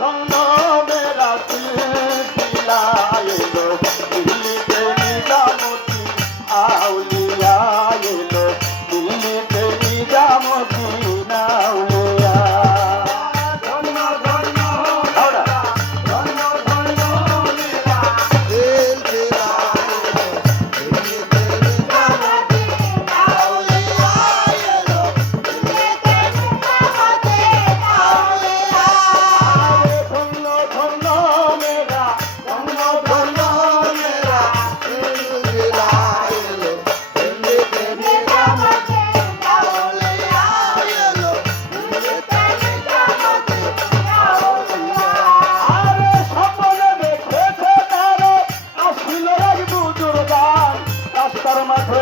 ধন্য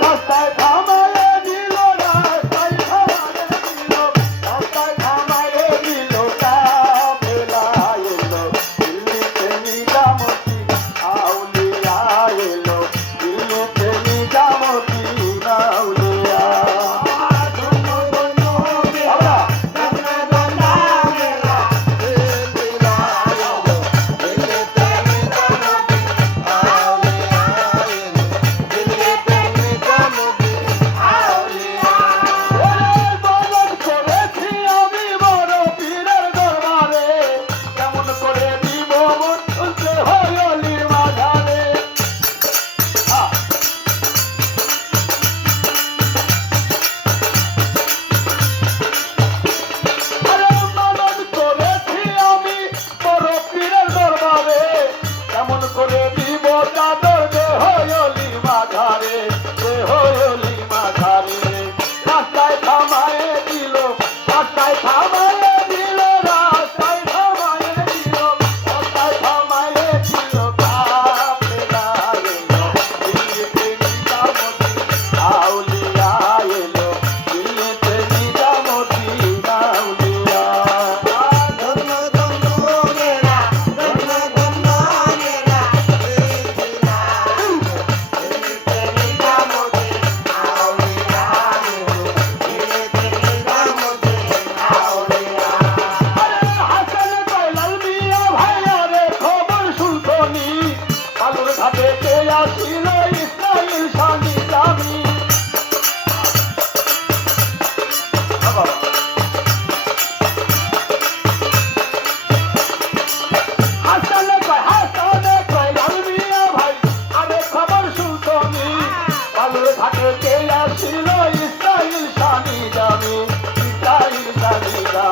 রাস্তায় থাম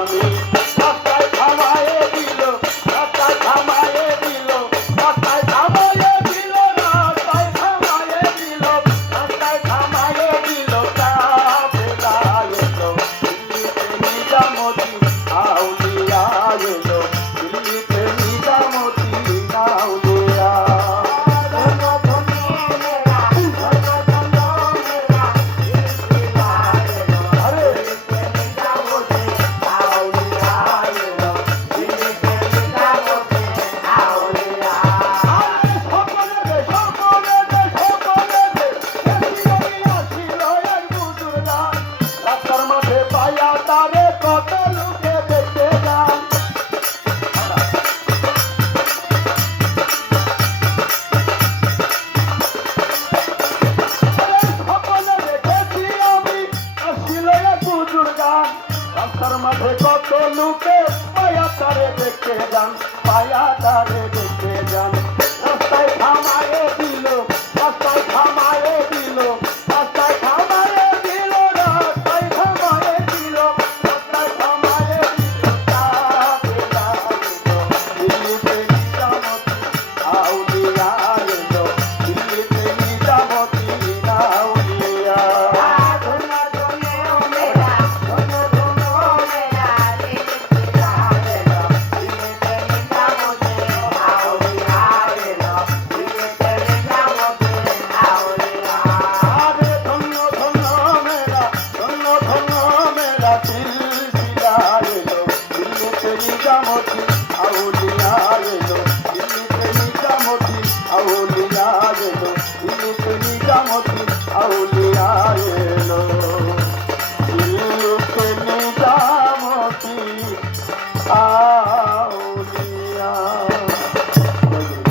coming. দান পায়া তারে চমকি